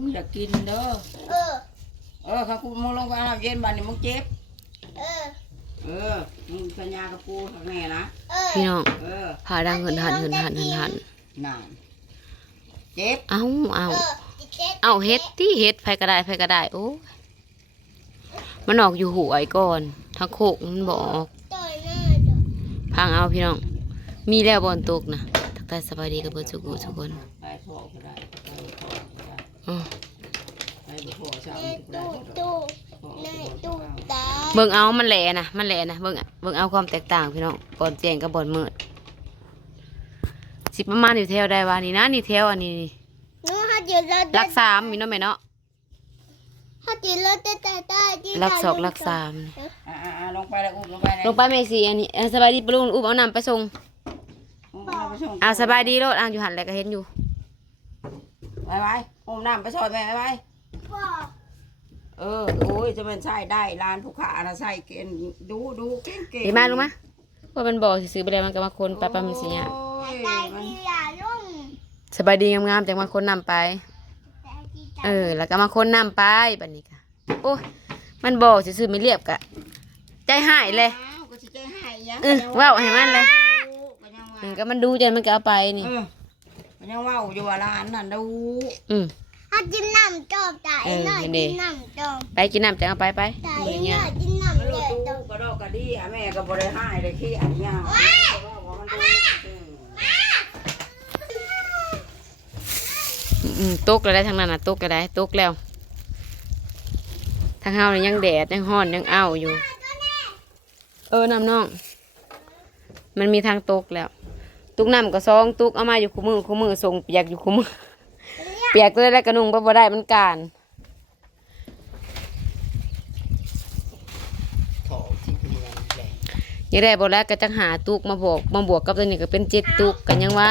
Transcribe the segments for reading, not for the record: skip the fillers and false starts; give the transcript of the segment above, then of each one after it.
มึงอยากกินเด้อข้ากูมึงลงไปอาบเย็นบ้านนี่มึงเจ็บมึงสัญญากับกูทางแม่นะพี่น้องพาดังหันนั่นเจ็บเอาเฮ็ดที่เฮ็ดไผก็ได้โอ้มันออกอยู่หัวไอ้ก่อนทั้งโคกมันบอกพังเอาพี่น้องมีแล้วบอลตกนะทักทายสบายดีกับเบิร์ดสุกุทุกคนเบิ่งเอามันแหล่นะเบิ่งเอาความแตกต่างพี่น้องบอลแจ้งกับบอลมืดสิประมาณอยู่แถวใดวะนี่นะนี่แถวอันนี้ลัก3มีเนาะแม่เนาะลัก2ลัก3ลงไปแล้วอุ้มลงไปเมซี่อันนี้สบายดีปลุงอุ้มเอาน้ำไปส่งเอาสบายดีโลดอยู่หันอะไรก็เห็นอยู่ไปอุ้มน้ำไปซอยแม่ไปโอ้ยจะเป็นใส่ได้ร้านผู้ขานะใส่เก่งดูเก่งเห็นไหมรู้ไหมว่ามันบอกซื้อไปแล้วมันก็มาคนไปปั๊มมีสัญญาสบายดีงามๆจากมาคนนำไปแล้วก็มาคนนำไปแบบนี้ค่ะโอ้ยมันบอกซื้อไม่เรียบกะใจหายเลยว้าวเห็นมันเลยก็มันดูจนมันก็เอาไปนี่มันยังว้าวอยู่ว่าร้านนั่นดูถ้ากินน้ำจบจ่ายหน่อยกินน้ำจบไปกินน้ำจะเอาไปจ่ายหน่อยกินน้ำเลยจบกระดอกกระดี่แม่ก็บริหารเลยขี้อันยาวตกแล้วทางนั้นตกแล้วทางเฮาเนี่ยยังแดดยังฮ้อนยังอ้าวอยู่น้ำน้องมันมีทางตกแล้วตุกน้ำก็ซองตุกเอามาอยู่คู่มือส่งเปียกอยู่คู่มือเปียกเลยแล้วกระนุ่งบ่ได้มันการยังได้บ่แล้วก็จังหาตุกมาบวกกับตัวนี้ก็เป็น7ตุกกันยังวะ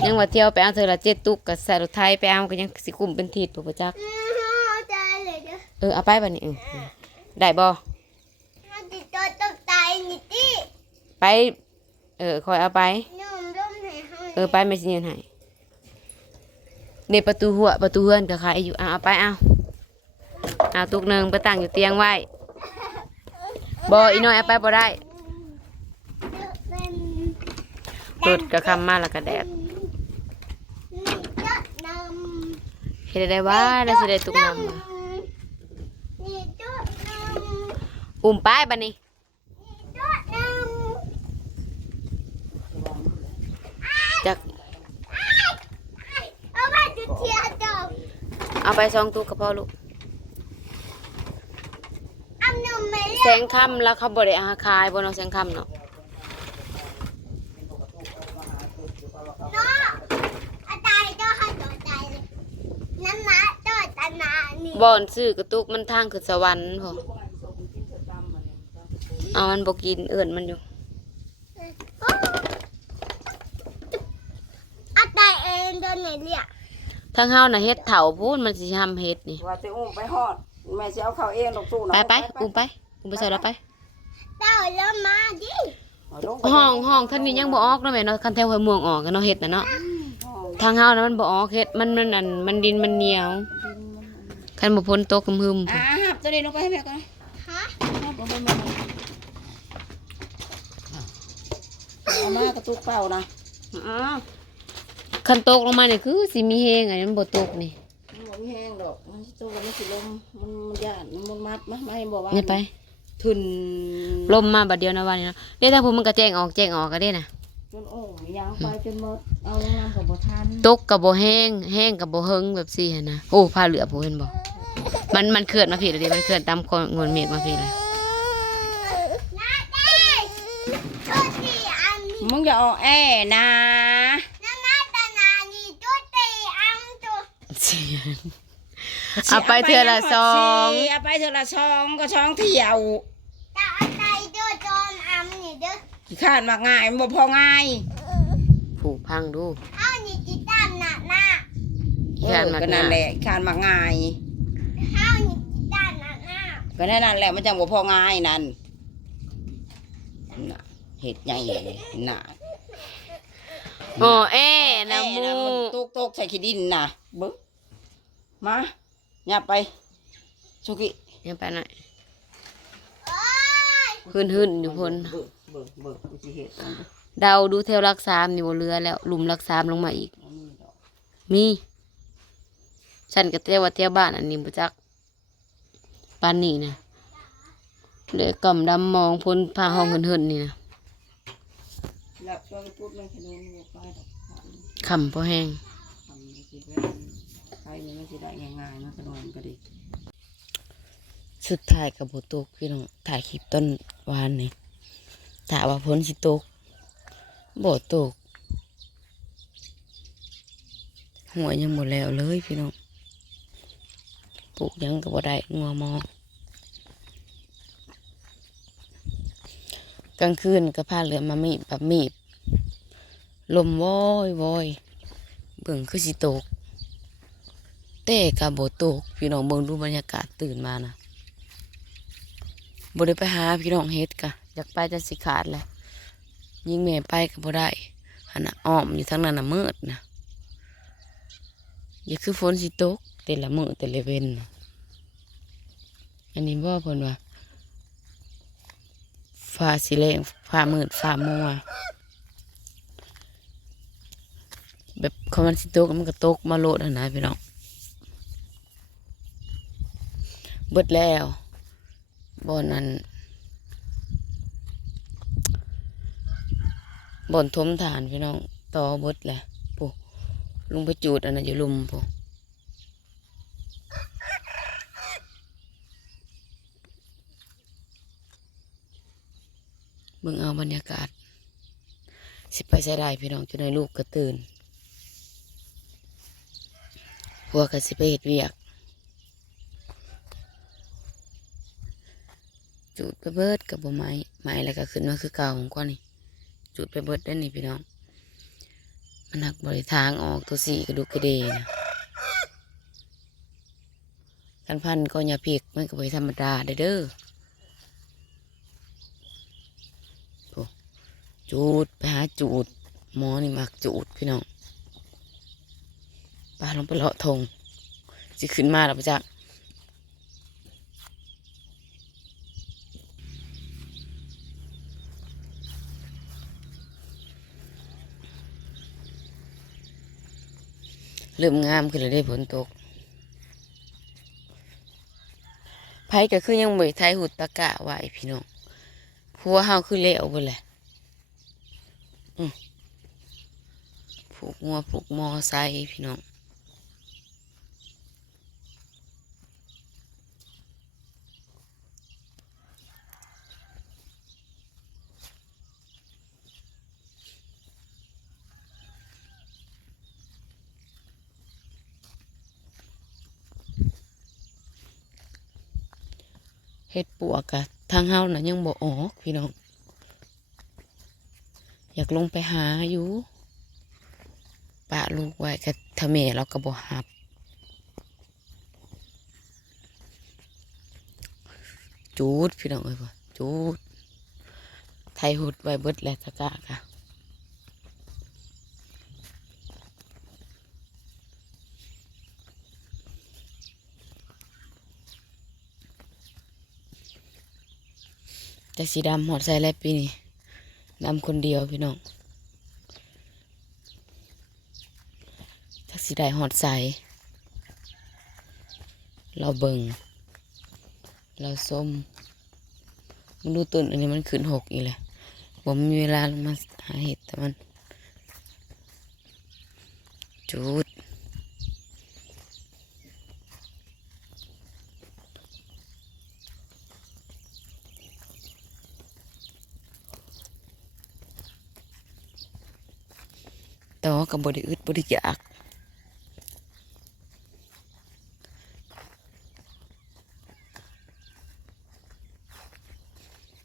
เที่ยวไปเอาเธอละ7ตุกกับใส่รถไถไปเอาก็ยังสิคุมเป็นทิศบ่จักเอาไปบัดนี้ได้บ่ไปคอยเอาไปไปไม่สิยืนให้ในประตูหัวประตูเฮือนก็ขายอยู่เอาไปเอาตุกนึงไปตั้งอยู่เตียงไว้บ่อีน้อยเอาไปบ่ได้รถก็ค่ำมาแล้วก็แดดเฮ็ดได้ว่าได้สิได้ตุกน้ำอุ้มไปบัดนี้จักเอาไป2ตู้กับพ่อลูกแสงค่ำแล้วเขาบ่ได้อาคายบ่เนาะแสงค่ำเนาะบ่อนซื้อกระตุกมันทางขึ้นสวรรค์พอเอามันบ่กินเอิ่นมันอยู่ทางเฮาน่ะเฮ็ดเถาพูนมันสิทำเฮ็ดนี่ว่าจะอุ้มไปฮอดแม่สิเอาเข้าเองดอกสู้นะไปอุ้มไปใส่แล้วไปเต้าแล้วมาดิห้องท่านนี้ยังบ่ออกเนาะแม่เนาะคันแถวห้วยม่วงออกกันเนาะเฮ็ดน่ะเนาะทางเฮาน่ะมันบ่ออกเฮ็ดมันดินมันเหนียวคันบ่พ้นตกหึมหับตัวนี้ลงไปให้แม่ก่อนเอามากระตุกเป่านะคันตกลงมานี่คือสิมีแฮงอันนี้มันบ่ตกนี่มันบ่มีแฮงดอกมันสิตกแล้วมันสิลมมันย่านมันมัดมาให้บ่ว่านี่ไปทุนลมมาบัดเดียวนะว่านี่เนาะเด้ถ้าพุ่นมันก็แจ้งออกก็ได้น่ะจนยางไปจนหมดเอาลงน้ำก็บ่ทันตกก็บ่แห้งก็บ่เฮิงแบบซี่หั่นนะโอ้ผ้าเหลือผู้เห็นบ่มันเคลื่อนมาผิดเลยมันเคลื่อนตามงวนเมฆมาผิดเลยมึงอย่าออกนะเอาไปเทื่อละ2เอาไปเทื่อละ2ก็2เที่ยวขี้ข้านมากง่ายมันบ่พอง่ายผูกพังดูขี้ข้านมากง่าย ก็นั่นแหละขี้ข้านมากง่ายก็นั่นแหละมันจังบ่พอง่ายนั่นเห็ดใหญ่น่ะโอ้นะมูตกใส่ขี้ดินน่ะบึ้ง มาอย่าไปสุกิ ยังไปหน่อยหื่นอยู่พน เบิกกูสิเฮ็ดอันนี้ เดาดูแถวรักสามนี่บ่เรือแล้วหลุมรักสามลงมาอีก บ่มีดอก มีฉันก็เตะว่าเที่ยวบ้านอันนี้บ่จักปานนี้นะเหลือกำดำมองพ้นพาห้องหื่นๆนี่นะ หลับช่วยพูดมันขนมบ่ไปดอก ขำพอแห้ง ทำสิเว้นใครนี่มันสิได้ง่ายๆมันขนมก็ดี สุดท้ายกับโบตกพี่น้องถ่ายคลิปต้นวานนี่ถามว่าพ้นสิตกโบตกหัวยังหมดแล้วเลยพี่น้องปลูกหยังก็บ่ได้งัวมอกลางคืนก็พาเรือมามีบแบบมีบลมวอยวอยเบิ่งคือสิตกแต่กับโบตกพี่น้องเบิ่งดูบรรยากาศตื่นมานะบ่ได้ไปหาพี่น้องเฮ็ดกะอยากไปจะสิขาดแหละยิงแม่ไปก็บ่ได้หันน่ะอ้อมอยู่ทางนั้นน่ะมืดนะอย่าคือฝนสิตกแต่ละมื้อแต่ละเว้นน่ะอันนี้บ่เพิ่นว่าฟ้าสิแลงฟ้ามืดฟ้ามัวแบบคำมันสิตกมันก็ตกมาโลดหั่นนะพี่น้องเบิดแล้วบ่อนนั้นบ่อนทมฐานพี่น้องต่อเบิดแหละปุ๊ลุงไปจูดอันนั้นอยู่ลุมปุ๊เบิ่งเอาบรรยากาศสิไปใส่ได้พี่น้องจนในลูกก็ตื่นพวกก็สิไปเฮ็ดเวียกจูดไปเบิดกับบ่ไม้แล้วก็ขึ้นมาคือเก่าของก้อนนี่จูดไปเบิดได้นี่พี่น้องมันหักบริทางออกตัวสี่กระดูกกระเดนะกันพันก็อย่าเพีกมันก็บริธรรมดาเด้อโอ้จูดไปหาจูดหมอนี่มักจูดพี่น้องป้าลงไปเลาะทงสิขึ้นมาแล้วปะจ๊ะเริ่มงามขึ้นเลยได้ฝนตกไผก็คือยังบ่ได้ไทยหุดตะกะไว้พี่น้องพัวเฮาคือเละเบิดแหละผูกงัวผูกมอไซค์พี่น้องเฮ็ดปวกอะทางเฮาน่ะยังบ่ออกพี่น้องอยากลงไปหาอยู่ปะลูกไว้กับทะเมเราก็บ่หับจูดพี่น้องเอ้ยบ่จูดไทยหุดไว้เบิดแล้วตะกะค่ะแต่สีดำหอดใส่แล้วปีนี้ดำคนเดียวพี่น้องจากสีได้หอดใส่เราเบิ่งเราส้มมันดูต้นอันนี้มันขึ้นหกอีกแหละผมมีเวลาลงมาหาเห็ดแต่มันจูดต่อกับบไดิอึดบไดิอยาก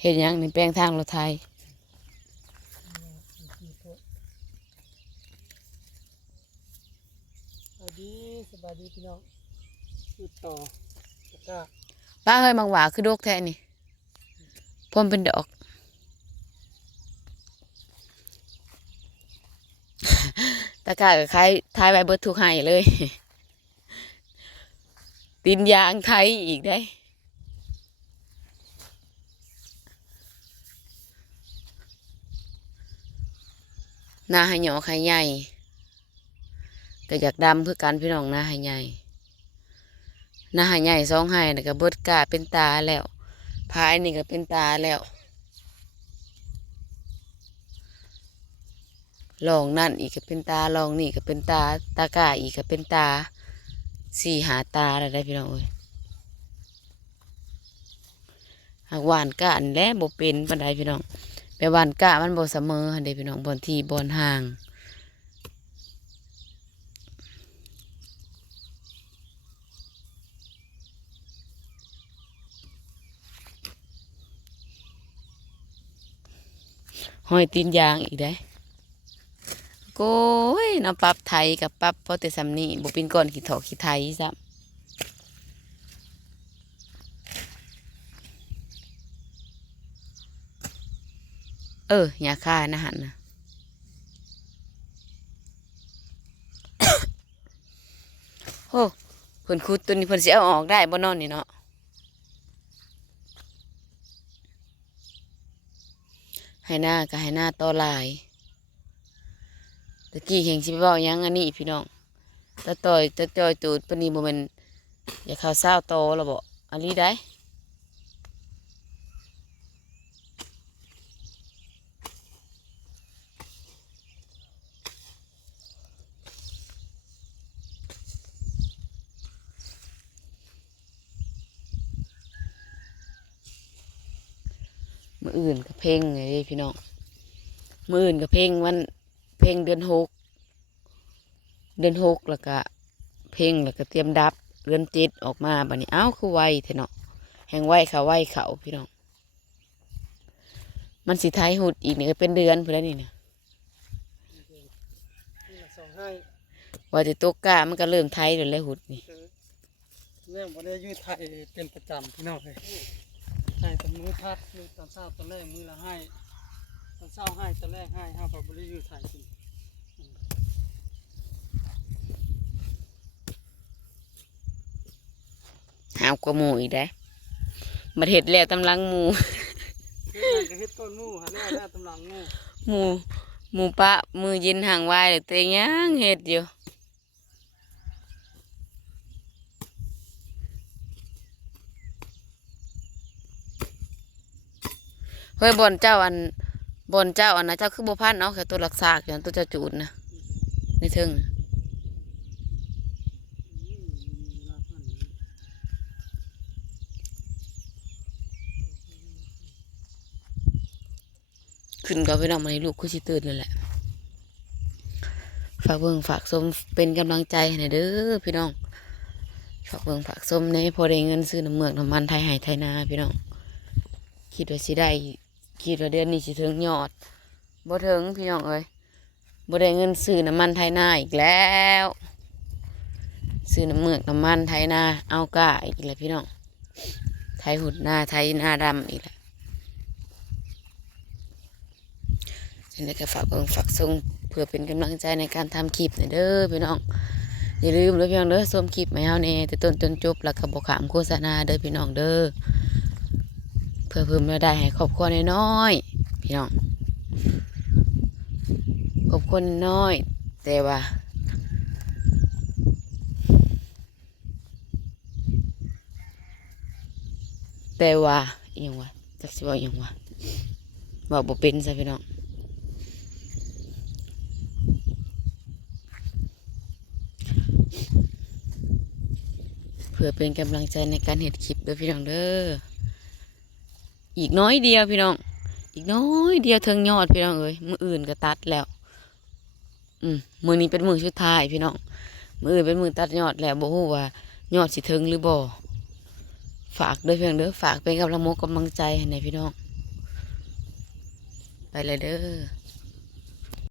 เห็นยังในแปลงทางรถไทยสวัสดีพี่น้องสุดต่อตะกร้า ป้าเฮ้ยมังหวาคือโดกแท้นี่พ่มเป็นดอก ตะกร้ากับใครทายใบเบิดถูกให้เลย ตีนยางไทยอีกได้หน้าให้หยอไข่ใหญ่ก็อยากดำเพื่อกันพี่น้องหน้าให้ใหญ่หน้าให้ใหญ่สองให้นี่ก็เบิดกาเป็นตาแล้วพายนี่ก็เป็นตาแล้วลองนั่นอีกก็เป็นตาลองนี่ก็เป็นตาตากาอีกก็เป็นตาสี่หาตาอะไรได้พี่น้องเอ้ยหากหวานกะอันแหละบ่เป็นปานใดพี่น้องไปหวานกะมันบ่เสมอหั่นเด้พี่น้องบอนที่บอนห่างห้อยตีนยางอีกได้โก้ยน้ำปรับไทยกับปรับเพราะแต่ซ้ำนี่บ่เป็นก้อนขี้ถอกขี้ไทยซ้ำยาฆ่านะหันนะโอ้เพิ่นขุดตัวนี้เพิ่นสิเอาออกได้บ่นอนนี่เนาะให้หน้าก็ให้หน้าต่อลายตะกี้เห็นสิไปเว้าหยังอันนี้พี่น้องตะต่อยตะจอยตูดปานนี้บ่แม่นอย่าเข้าเศร้าโตแล้วบ่อันนี้ได้มื้ออื่นก็เพ่งไงพี่น้องมื้ออื่นก็เพ่งวันเพ่งเดือน6แล้วก็เพ่งแล้วก็เตรียมดับเดือน7ออกมาบัดนี้เอ้าคือไวแท้เนาะแห่งไวเขาพี่น้องมันสิไทยหุดอีกนี่ก็เป็นเดือนพุ่นแล้วนี่นะ นี่ละสองให้ ว่าจะตกกามันก็เริ่มไทยเลยแหละหุดนี่ เริ่มวันนี้ยืดไทยเป็นประจำพี่น้องเลยให้ตอนมื้อพัดมือตอนเช้าตอนแรกมือละให้ตอนเช้าให้ตอนแรกให้ห้าพอบริยืดไทยกิน หาวกว่าหมูอีกได้มาเห็ดแล้วตำลังหมู เฮ็ดก็เฮ็ดต้นงูหาแล้วตำลังงู หมูปะมือเย็นห่างวายเลยตัวยังเห็ดอยู่เฮ้ยบอนเจ้าอันนะเจ้าคือบัวพันเนาะแค่ตัวหลักซากอย่างตัวจะจูดนะในเทิงขึ้นกับพี่น้องมาในลูกคือสิตื่นนั่นแหละฝากเบิ่งฝากชมเป็นกำลังใจให้เด้อพี่น้องฝากเบิ่งฝากชมในพอได้เงินซื้อน้ำเมือกน้ำมันไทยไทยนาพี่น้องคิดว่าสิได้คิดว่าเดือนนี้สิถึงยอดบ่ถึงพี่น้องเอ้ยบ่ได้เงินซื้อน้ำมันไทยนาอีกแล้วซื้อน้ำเมือกน้ำมันไทยนาเอาก้าอีกแล้วพี่น้องไทยหุดหน้าไทยหน้าดำอีกแล้วฉันก็ฝากเบิ่งฝากส่งเพื่อเป็นกำลังใจในการทำคลิปหน่อยเด้อพี่น้องอย่าลืมเด้อพี่น้องเด้อชมคลิปให้เฮาแน่แต่ต้นจนจบแล้วก็บ่ขามโฆษณาเด้อพี่น้องเด้อเพื่อเพิ่มรายได้ให้ครอบครัวน้อยๆพี่น้องครอบครัวน้อยแต่ว่าอีหยังวะจักสิว่าอีหยังวะว่าบ่เป็นซะพี่น้องเพื่อเป็นกำลังใจในการเห็ดคลิปเด้อพี่น้องเด้ออีกน้อยเดียวพี่น้องอีกน้อยเดียวถึงยอดพี่น้องเอ้ยมืออื่นก็ตัดแล้วมือนี้เป็นมือสุดท้ายพี่น้องมืออื่นเป็นมือตัดยอดแล้วบ่ฮู้ว่ายอดสิถึงหรือบ่ฝากเด้อพี่น้องเด้อฝากเป็นกำลังใจให้ในพี่น้องไปเลยเด้อ